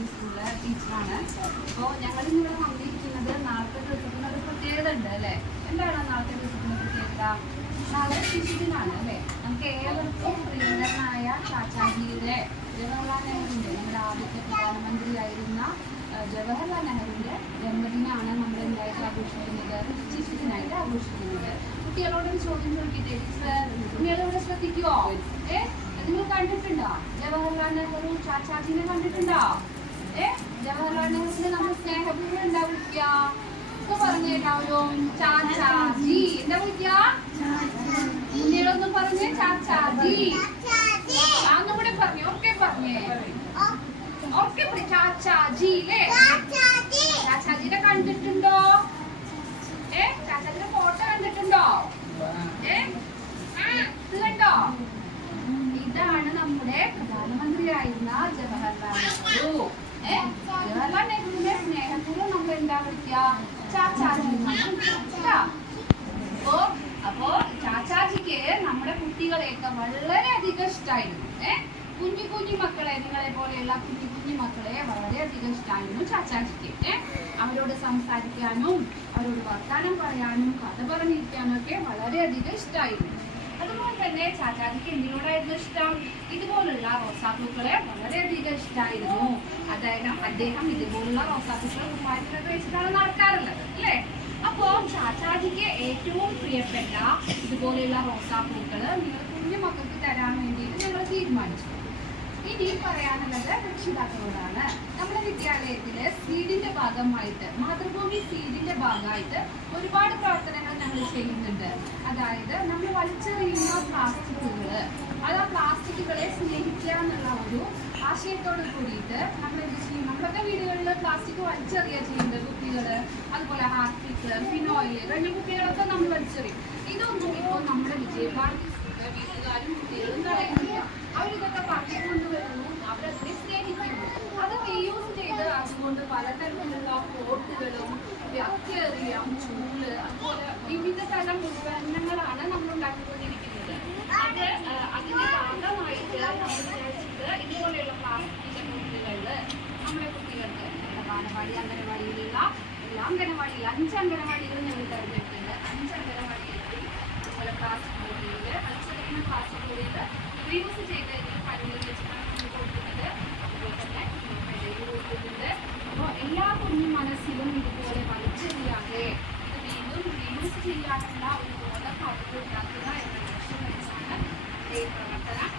ഈ സ്കൂളിലെ ടീച്ചറാണ്. അപ്പോൾ ഞങ്ങൾ ഇവിടെ വന്നിരിക്കുന്നത് നാളത്തെ ദിവസത്തിന് ഒരു പ്രത്യേകത ഉണ്ട് അല്ലേ? എന്താണ് നാളത്തെ ദിവസത്തിന് പ്രത്യേകത? നാളെ ശിശുദിനാണ് അല്ലേ? നമുക്ക് ഏവർക്കും പ്രിയങ്കരനായ ചാച്ചാജിയുടെ ജവഹർലാൽ നെഹ്റുവിന്റെ നമ്മുടെ ആദ്യത്തെ പ്രധാനമന്ത്രിയായിരുന്ന ജവഹർലാൽ നെഹ്റുവിന്റെ ജന്മദിനമാണ് നമ്മൾ എന്തായിട്ട് ആഘോഷിക്കുന്നത്? ശിശുദിനായിട്ട് ആഘോഷിക്കുന്നത്. കുട്ടികളോടൊരു ചോദ്യം ചോദിക്കട്ടെ ടീച്ചർ കുട്ടികളോട് ശ്രദ്ധിക്കുവോ? ഏ? നിങ്ങൾ കണ്ടിട്ടുണ്ടോ? ജവഹർലാൽ നെഹ്റു ചാച്ചാജിനെ കണ്ടിട്ടുണ്ടോ? ജവഹർലാൽ പറഞ്ഞേ പറഞ്ഞേ? കണ്ടിട്ടുണ്ടോ? ഏ? ചാച്ചാജിന്റെ ഫോട്ടോ കണ്ടിട്ടുണ്ടോ? ഏ? ഇതാണ് നമ്മുടെ പ്രധാനമന്ത്രിയായിരുന്ന ജവഹർലാൽ നെഹ്റു. നെഹ്റുവിന്റെ സ്നേഹപൂർവം നമ്മൾ എന്താ വിളിക്കുക ചാച്ചാജി. അപ്പോ അപ്പോ ചാച്ചാജിക്ക് നമ്മുടെ കുട്ടികളെയൊക്കെ വളരെയധികം ഇഷ്ടമായിരുന്നു ഏ? കുഞ്ഞു കുഞ്ഞു മക്കളെ നിങ്ങളെ പോലെയുള്ള കുഞ്ഞു കുഞ്ഞു മക്കളെ വളരെയധികം ഇഷ്ടമായിരുന്നു ചാച്ചാജിക്ക്. ഏ? അവരോട് സംസാരിക്കാനും അവരോട് വർത്താനം പറയാനും കഥ പറഞ്ഞിരിക്കാനും ഒക്കെ വളരെയധികം ഇഷ്ടമായിരുന്നു തന്നെ ചാച്ചാജിക്ക് എന്തിനോടായിരുന്നു ഇഷ്ടം. ഇതുപോലുള്ള റോസാപ്പൂക്കളെ വളരെയധികം ഇഷ്ടമായിരുന്നു അതായത് അദ്ദേഹം ഇതുപോലുള്ള റോസാപ്പൂക്കൾ കുപ്പായത്തിലൊക്കെ വെച്ചിട്ടാണ് നടക്കാറുള്ളത് അല്ലേ? അപ്പോൾ ചാച്ചാജിക്ക് ഏറ്റവും പ്രിയപ്പെട്ട ഇതുപോലെയുള്ള റോസാപ്പൂക്കൾ നിങ്ങൾ കുഞ്ഞു മക്കൾക്ക് തരാൻ വേണ്ടിയിട്ട് ഞങ്ങൾ തീരുമാനിച്ചു. ഇനി പറയാനുള്ളത് രക്ഷിതാക്കളോടാണ്. നമ്മുടെ വിദ്യാലയത്തിൽ സീഡിന്റെ ഭാഗമായിട്ട് മാതൃഭൂമി സീഡിന്റെ ഭാഗമായിട്ട് ഒരുപാട് പ്രവർത്തനങ്ങൾ ഞങ്ങൾ ചെയ്യുന്നുണ്ട്. അതായത് നമ്മൾ വലിച്ചെറിയുന്ന പ്ലാസ്റ്റിക്കുകൾ അത് ആ പ്ലാസ്റ്റിക്കുകളെ സ്നേഹിക്കുക എന്നുള്ള ഒരു ആശയത്തോട് കൂടിയിട്ട് നമ്മൾ എന്ത് ചെയ്യും? നമ്മളൊക്കെ വീടുകളിൽ പ്ലാസ്റ്റിക് വലിച്ചെറിയുക ചെയ്യുന്നത് കുപ്പികൾ അതുപോലെ ഹാർപ്പിക്ക് ഫിനോയിൽ കഴിഞ്ഞ കുപ്പികളൊക്കെ നമ്മൾ വലിച്ചെറിയും. ഇതൊന്നും ഇപ്പോൾ നമ്മുടെ വിജയഭാരതി വീട്ടുകാരും കുട്ടികളും കളയുന്നില്ല അവരിതൊക്കെ പറഞ്ഞുകൊണ്ട് വരുന്നു അവരതിനെ സ്നേഹിക്കുന്നു അത് റീയൂസ് ചെയ്ത് അതുകൊണ്ട് പലതരത്തിലുള്ള പോട്ടുകളും അക്വേറിയം ചൂൽ അതുപോലെ വിവിധ തരം ഉൽപ്പന്നങ്ങളാണ് നമ്മൾ ഉണ്ടാക്കിക്കൊണ്ടിരിക്കുന്നത് അത് ആ, അതിന്റെ ഭാഗമായിട്ട് നമ്മൾ വിചാരിച്ചത് ഇതുപോലെയുള്ള പ്ലാസ്റ്റിക്കിന്റെ കുട്ടികളിൽ നമ്മുടെ കുട്ടികൾക്ക് നമ്മുടെ ബാലവാടി അംഗനവാടിയിലുള്ള എല്ലാ അംഗനവാടിയിൽ അഞ്ച് അംഗനവാടികൾ ഞങ്ങൾ തിരഞ്ഞെടുത്തിട്ടുണ്ട്. അഞ്ച് അംഗനവാടികളിൽ അതുപോലെ പ്ലാസ്റ്റിക് ബോട്ടിൽ കളിച്ചെറിയുന്ന ക്ലാസ് ചെയ്ത് പല്ലുകൾ വെച്ചിട്ടാണ് കൊടുക്കുന്നത്. അതുപോലെ തന്നെ അപ്പോൾ എല്ലാ കുഞ്ഞു മനസ്സിലും ഇതുപോലെ വലിച്ചെറിയാതെ ഇത് വീണ്ടും റീയൂസ് ചെയ്യാനുള്ള ഒരു ബോധം അവർക്ക് ഉണ്ടാക്കുക എന്ന ലക്ഷ്യം വെച്ചാണ് ഈ പ്രവർത്തനം.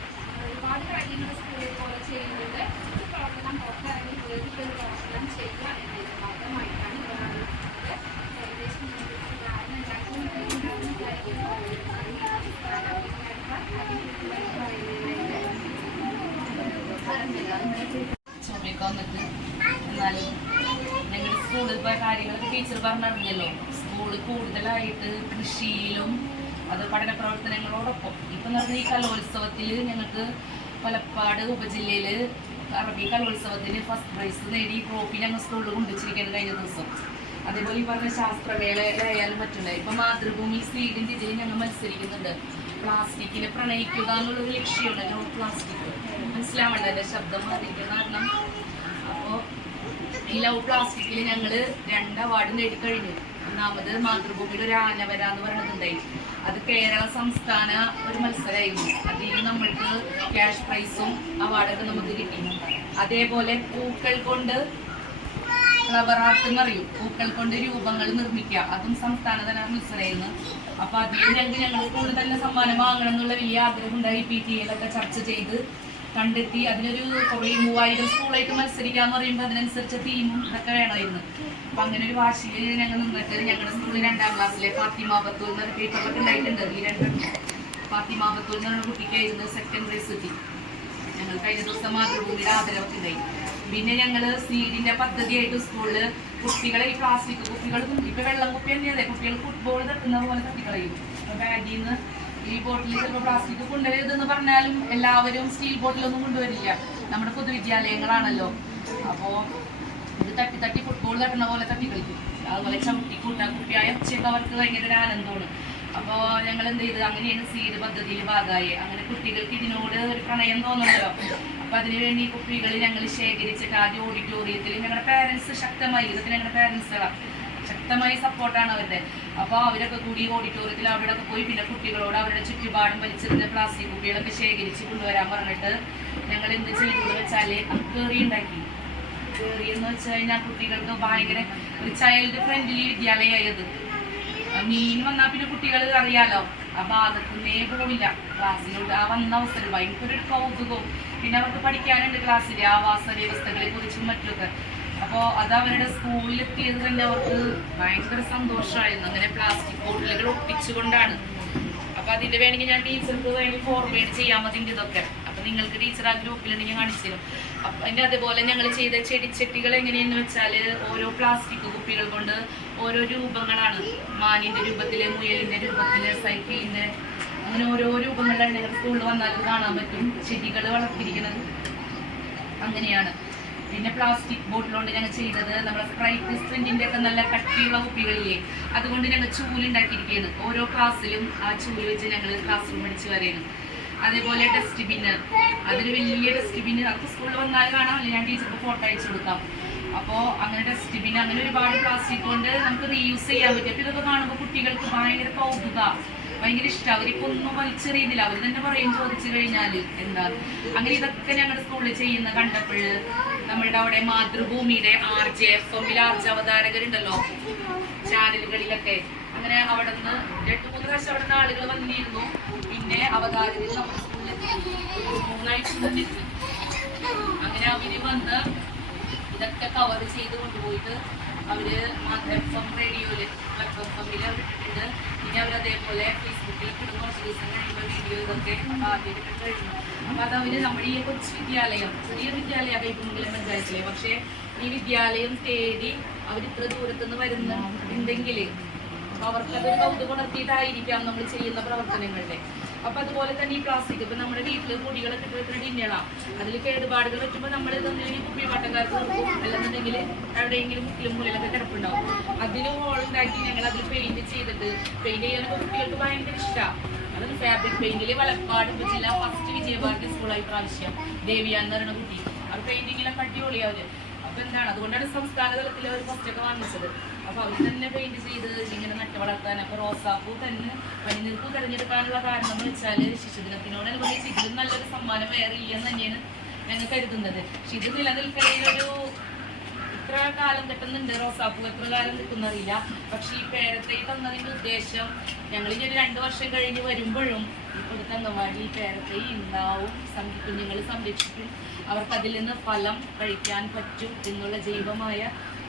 ഒരുപാട് കാര്യങ്ങൾ സ്കൂളിൽ പോലെ ചെയ്യുന്നുണ്ട് പോയ കാര്യങ്ങളൊക്കെ ടീച്ചർ പറഞ്ഞറിഞ്ഞല്ലോ. സ്കൂളിൽ കൂടുതലായിട്ട് കൃഷിയിലും അത് പഠന പ്രവർത്തനങ്ങളോടൊപ്പം. ഇപ്പം നടന്ന ഈ കലോത്സവത്തിൽ ഞങ്ങൾക്ക് പലപ്പാട് ഉപജില്ലയിൽ അറബി കലോത്സവത്തിന് ഫസ്റ്റ് പ്രൈസ് നേടി ട്രോഫി ഞങ്ങൾ സ്കൂളിൽ കൊണ്ടുവച്ചിരിക്കുന്നത് കഴിഞ്ഞ ദിവസം. അതേപോലെ ഈ പറഞ്ഞ ശാസ്ത്രമേളയിലായാലും മറ്റുണ്ടായി ഇപ്പം മാതൃഭൂമി സീഡിന്റെ ഇതിൽ ഞങ്ങൾ മത്സരിക്കുന്നുണ്ട്. പ്ലാസ്റ്റിക്കിനെ പ്രണയിക്കുക എന്നുള്ളൊരു ലക്ഷ്യമുണ്ട്. നോ പ്ലാസ്റ്റിക് മനസ്സിലാവണ്ട എന്റെ ശബ്ദം മാറിയിരിക്കുന്ന കാരണം. അപ്പോൾ ഈ ലവ് പ്ലാസ്റ്റിക്കിൽ ഞങ്ങൾ രണ്ട് അവാർഡ് നേടിക്കഴിഞ്ഞു ഒന്നാമത് മാതൃഭൂമിയിൽ ഒരു ആനവര എന്ന് പറയുന്നതുണ്ടായി അത് കേരള സംസ്ഥാന ഒരു മത്സരമായിരുന്നു അതിൽ നമ്മൾക്ക് ക്യാഷ് പ്രൈസും അവാർഡൊക്കെ നമുക്ക് കിട്ടി. അതേപോലെ പൂക്കൾ കൊണ്ട് ഫ്ലവർ ആർട്ട് എന്ന് അറിയും പൂക്കൾ കൊണ്ട് രൂപങ്ങൾ നിർമ്മിക്കുക. അതും സംസ്ഥാനതല മത്സരമായിരുന്നു അപ്പൊ അതിൽ ഞങ്ങൾക്ക് ഞങ്ങൾ സ്കൂളിൽ തന്നെ സമ്മാനം വാങ്ങണം എന്നുള്ള വലിയ ആഗ്രഹം ഉണ്ടായി. പി ടി എയിലൊക്കെ ചർച്ച ചെയ്ത് കണ്ടെത്തി അതിനൊരു കുറേ മൂവായിരം സ്കൂളായിട്ട് മത്സരിക്കാന്ന് പറയുമ്പോൾ അതിനനുസരിച്ച് തീമും ഇതൊക്കെ വേണമായിരുന്നു. അപ്പൊ അങ്ങനെ ഒരു വാശിയിൽ ഞങ്ങൾ നിന്നിട്ട് ഞങ്ങളുടെ സ്കൂളിൽ രണ്ടാം ക്ലാസ്സിലെ ഫാത്തിമ ബത്തൂർ എന്നൊരു പേപ്പറൊക്കെ ഉണ്ടായിട്ടുണ്ട്. ഈ രണ്ടും ഫാത്തിമ ബത്തൂർ എന്ന് പറഞ്ഞ കുട്ടിക്കായിരുന്നു സെക്കൻഡ് പ്രൈസ് കിട്ടി. ഞങ്ങൾ കഴിഞ്ഞ ദിവസം മാതൃഭൂമിയുടെ ആദരവൊക്കെ ഉണ്ടായി. പിന്നെ ഞങ്ങൾ സീഡിന്റെ പദ്ധതിയായിട്ട് സ്കൂളിൽ കുട്ടികളെ ഈ പ്ലാസ്റ്റിക് കുപ്പികൾ ഇപ്പൊ വെള്ളം കുപ്പി തന്നെയല്ലേ? കുട്ടികൾ ഫുട്ബോൾ തട്ടുന്ന പോലെ തട്ടിക്കളയും. ബാഗിൽ നിന്ന് ഈ ബോട്ടിൽ ചിലപ്പോൾ പ്ലാസ്റ്റിക് കൊണ്ടുവരരുതെന്ന് പറഞ്ഞാലും എല്ലാവരും സ്റ്റീൽ ബോട്ടിലൊന്നും കൊണ്ടുവരില്ല. നമ്മുടെ പൊതുവിദ്യാലയങ്ങളാണല്ലോ. അപ്പോൾ ഇത് തട്ടി തട്ടി ഫുട്ബോൾ തട്ടുന്ന പോലെ തട്ടി കളിക്കും. അതുപോലെ ചവിട്ടി കൂട്ടാ കുട്ടിയായ ഉച്ചയൊക്കെ അവർക്ക് ഭയങ്കര ഒരു ആനന്ദമാണ്. അപ്പോൾ ഞങ്ങൾ എന്ത് ചെയ്ത്? അങ്ങനെയാണ് സീഡ് പദ്ധതിയിൽ ഭാഗമായി. അങ്ങനെ കുട്ടികൾക്ക് ഇതിനോട് ഒരു പ്രണയം തോന്നുന്നല്ലോ അപ്പം അതിനുവേണ്ടി കുട്ടികൾ ഞങ്ങൾ ശേഖരിച്ചിട്ട് ആദ്യം ഓഡിറ്റോറിയത്തിൽ ഞങ്ങളുടെ പാരൻസ് ശക്തമായി ഇതൊക്കെ ഞങ്ങളുടെ പാരൻസുകളാണ് ശക്തമായ സപ്പോർട്ടാണ് അവരുടെ. അപ്പോൾ അവരൊക്കെ കൂടി ഓഡിറ്റോറിയത്തിൽ അവിടെ ഒക്കെ പോയി പിന്നെ കുട്ടികളോട് അവരുടെ ചുറ്റുപാടും വലിച്ചെറിഞ്ഞ പ്ലാസ്റ്റിക് കുപ്പികളൊക്കെ ശേഖരിച്ച് കൊണ്ടുവരാൻ പറഞ്ഞിട്ട് ഞങ്ങൾ എന്ത് ചെയ്തു വെച്ചാൽ അക്കേറി ഉണ്ടാക്കി. കേറി എന്ന് വെച്ച് കഴിഞ്ഞാൽ കുട്ടികൾക്ക് ഭയങ്കര ഒരു ചൈൽഡ് ഫ്രണ്ട്ലി വിദ്യാലയമായത് മീൻ വന്നാൽ പിന്നെ കുട്ടികൾ അറിയാലോ. ആ ഭാഗത്തുനിന്നേ പോവില്ല ക്ലാസ്സിലോട്ട് ആ വന്ന അവസരം ഭയങ്കര ഒരു കൗതുകവും. പിന്നെ അവർക്ക് പഠിക്കാനുണ്ട് ക്ലാസ്സിലെ ആവാസ വ്യവസ്ഥകളെ കുറിച്ചും മറ്റുമൊക്കെ. അപ്പോൾ അത് അവരുടെ സ്കൂളിലെത്തിയത് തന്നെ അവർക്ക് ഭയങ്കര സന്തോഷമായിരുന്നു. അങ്ങനെ പ്ലാസ്റ്റിക് ബോട്ടിലുകൾ ഒട്ടിച്ചുകൊണ്ടാണ്. അപ്പൊ അതിന്റെ വേണമെങ്കിൽ ഞാൻ ടീച്ചർക്ക് വേണമെങ്കിൽ ഫോർവേഡ് ചെയ്യാൻ മതി ഇതൊക്കെ. അപ്പൊ നിങ്ങൾക്ക് ടീച്ചർ ആ ഗ്രൂപ്പിലുണ്ടെങ്കിൽ കാണിച്ചു തരും. അപ്പൊ അതിന്റെ അതുപോലെ ഞങ്ങൾ ചെയ്ത ചെടിച്ചട്ടികൾ എങ്ങനെയെന്ന് വെച്ചാൽ ഓരോ പ്ലാസ്റ്റിക് കുപ്പികൾ കൊണ്ട് ഓരോ രൂപങ്ങളാണ്. മാനിന്റെ രൂപത്തിൽ മുയലിന്റെ രൂപത്തിൽ സൈക്കിളിന്റെ അങ്ങനെ ഓരോ രൂപങ്ങളാണ് ഞങ്ങൾ സ്കൂളിൽ വന്നാലും കാണാൻ പറ്റും. ചെടികൾ വളർത്തിയിരിക്കുന്നത് അങ്ങനെയാണ്. പിന്നെ പ്ലാസ്റ്റിക് ബോട്ടിലുകൊണ്ട് ഞങ്ങൾ ചെയ്തത് നമ്മുടെ സ്പ്രൈറ്റ് സ്ട്രിന്റിന്റെ ഒക്കെ നല്ല കട്ടിയുള്ള കുപ്പികളില്ലേ? അതുകൊണ്ട് ഞങ്ങൾ ചൂലുണ്ടാക്കിയിരിക്കുകയാണ്. ഓരോ ക്ലാസ്സിലും ആ ചൂൽ വെച്ച് ഞങ്ങൾ ക്ലാസ് റൂം അടിച്ച് വരെയാണ്. അതേപോലെ ഡസ്റ്റ്ബിന്ന് അതൊരു വലിയ ഡസ്റ്റ്ബിന്ന് അത് സ്കൂളിൽ വന്നാൽ കാണാം. അല്ലെങ്കിൽ ഞാൻ ടീച്ചർക്ക് ഫോട്ടോ അയച്ചു കൊടുക്കാം. അപ്പോൾ അങ്ങനെ ഡസ്റ്റ്ബിൻ അങ്ങനെ ഒരുപാട് പ്ലാസ്റ്റിക് കൊണ്ട് നമുക്ക് റീയൂസ് ചെയ്യാൻ പറ്റും. അപ്പോൾ ഇതൊക്കെ കാണുമ്പോൾ കുട്ടികൾക്ക് ഭയങ്കര കൗതുക. ഭയങ്കര ഇഷ്ടം. അവരിപ്പോൾ ഒന്നും വലിച്ചെറിയുന്നില്ല. അവർ തന്നെ പറയും ചോദിച്ചു കഴിഞ്ഞാൽ എന്താ? അങ്ങനെ ഇതൊക്കെ ഞങ്ങളുടെ സ്കൂളിൽ ചെയ്യുന്ന കണ്ടപ്പോൾ നമ്മളുടെ അവിടെ മാതൃഭൂമിയുടെ ആർ ജെ എഫ് എമ്മിൽ ആർജ് അവതാരകരുണ്ടല്ലോ. ചാനലുകളിലൊക്കെ. അങ്ങനെ അവിടെ നിന്ന് രണ്ടു മൂന്ന് പ്രാവശ്യം അവിടെ നിന്ന് ആളുകൾ വന്നിരുന്നു. പിന്നെ അവതാരകർ നമ്മുടെ അങ്ങനെ അവർ വന്ന് ഇതൊക്കെ കവർ ചെയ്ത് കൊണ്ടുപോയിട്ട് അവർ എഫ് എം റേഡിയോയിൽ എഫ് എമ്മിൽ അവർ ഇട്ടിട്ടുണ്ട് ഇനി അവർ അതേപോലെ ഫേസ്ബുക്കിൽ ഇടുന്ന കുറച്ച് ദിവസം കഴിയുമ്പോൾ വീഡിയോ ഇതൊക്കെ ആദ്യം ഇട്ടിട്ട് കഴിഞ്ഞു അപ്പൊ അത് നമ്മുടെ ഈ കൊച്ചു വിദ്യാലയം ചെറിയ വിദ്യാലയ കൈപ്പുങ്കിലെ പഞ്ചായത്തിലെ. പക്ഷേ ഈ വിദ്യാലയം തേടി അവർ ഇത്ര ദൂരത്തുനിന്ന് വരുന്നുണ്ടെങ്കിൽ അപ്പോൾ അവർക്കത് കൗതുകം ഉണർത്തിയിട്ടായിരിക്കാം നമ്മൾ ചെയ്യുന്ന പ്രവർത്തനങ്ങളുടെ. അപ്പൊ അതുപോലെ തന്നെ ഈ പ്ലാസ്റ്റിക് ഇപ്പൊ നമ്മുടെ വീട്ടിൽ പൊടികളൊക്കെ വെക്കുന്ന ടിന്നുകളാ. അതിൽ കേടുപാടുകൾ പറ്റുമ്പോൾ നമ്മൾ ഇതൊന്നില്ലെങ്കിൽ കുപ്പി വട്ടക്കാർക്ക് അല്ലെന്നുണ്ടെങ്കിൽ എവിടെയെങ്കിലും മുക്കിലും മൂലയിലൊക്കെ കിടപ്പുണ്ടാവും. അതിന് ഹോൾ ഉണ്ടാക്കി ഞങ്ങൾ അതിൽ പെയിന്റ് ചെയ്തിട്ട് പെയിന്റ് ചെയ്യാൻ കുട്ടികൾക്ക് ഭയങ്കര ഇഷ്ടമാണ് അതൊരു ഫാബ്രിക് പെയിന്റിൽ വളപ്പാട് ജില്ല ഫസ്റ്റ് വിജയഭാരതി സ്കൂളായി പ്രാവശ്യം. ദേവിയാന്ന് പറയുന്ന കുട്ടി. അവർ പെയിന്റിങ്ങിലൊക്കെ അടിപൊളിയാവര് അപ്പൊ എന്താണ്? അതുകൊണ്ടാണ് സംസ്ഥാന തലത്തിൽ അവർ ഫസ്റ്റ് ഒക്കെ വാങ്ങിച്ചത്. അപ്പൊ അവർ തന്നെ പെയിന്റ് ചെയ്ത് ഇങ്ങനെ നട്ട് വളർത്താൻ. അപ്പൊ റോസാപ്പൂ തന്നെ പനിനീർപ്പൂ തിരഞ്ഞെടുക്കാനുള്ള കാരണം എന്ന് വെച്ചാൽ ശിശുദിനത്തിനോടനുബന്ധിച്ച് ഇതിലും നല്ലൊരു സമ്മാനം വേറെ ഇല്ലെന്ന് തന്നെയാണ് ഞങ്ങൾ കരുതുന്നത്. പക്ഷെ ഇത് നിലനിൽക്കുന്നതിനൊരു ഇത്ര കാലം കിട്ടുന്നുണ്ട് റോസാപ്പൂ. എത്ര കാലം കിട്ടുന്നറിയില്ല പക്ഷെ ഈ പേരത്തൈ തന്നതിന്റെ ഉദ്ദേശം ഞങ്ങൾ ഇനി രണ്ട് വർഷം കഴിഞ്ഞ് വരുമ്പോഴും ഇപ്പോഴത്തെ അംഗൻവാടി ഈ പേരത്തൈ ഉണ്ടാവും കുഞ്ഞുങ്ങൾ സംരക്ഷിക്കും. അവർക്ക് അതിൽ നിന്ന് ഫലം കഴിക്കാൻ പറ്റും എന്നുള്ള ജൈവമായ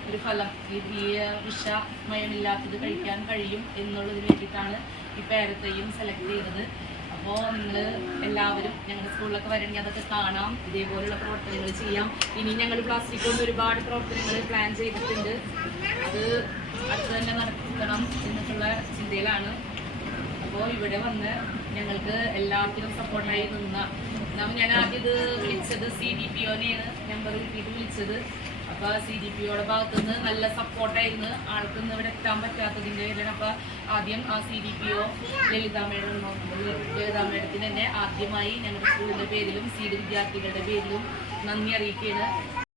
ഒരു ഫലം. ഈ വിഷമയമില്ലാത്തത് കഴിക്കാൻ കഴിയും എന്നുള്ളതിന് വേണ്ടിയിട്ടാണ് ഈ പേരത്തെയും സെലക്ട് ചെയ്തത്. അപ്പോൾ നിങ്ങൾ എല്ലാവരും ഞങ്ങളുടെ സ്കൂളിലൊക്കെ വരണമെങ്കിൽ അതൊക്കെ കാണാം. ഇതേപോലെയുള്ള പ്രവർത്തനങ്ങൾ ചെയ്യാം. ഇനി ഞങ്ങൾ പ്ലാസ്റ്റിക് കൊണ്ട് ഒരുപാട് പ്രവർത്തനങ്ങൾ പ്ലാൻ ചെയ്തിട്ടുണ്ട്. അത് അടുത്ത് തന്നെ നടക്കണം എന്നൊക്കെയുള്ള ചിന്തയിലാണ്. അപ്പോൾ ഇവിടെ വന്ന് ഞങ്ങൾക്ക് എല്ലാത്തിനും സപ്പോർട്ടായി നിന്ന ഞാൻ ആദ്യം ഇത് വിളിച്ചത് സി ഡി പി ഒനെയാണ് നമ്പർ വിളിച്ചത്. അപ്പോൾ സി ഡി പി യുടെ ഭാഗത്തുനിന്ന് നല്ല സപ്പോർട്ടായിരുന്നു ആൾക്കൊന്നും ഇവിടെ എത്താൻ പറ്റാത്തതിന്റെ പേരിലാണ് അപ്പോൾ ആദ്യം ആ C D P O Lalitha madam Lalitha മേഡത്തിന് തന്നെ ആദ്യമായി ഞങ്ങളുടെ സ്കൂളിന്റെ പേരിലും സീഡ് വിദ്യാർത്ഥികളുടെ പേരിലും നന്ദി അറിയിക്കുകയാണ്.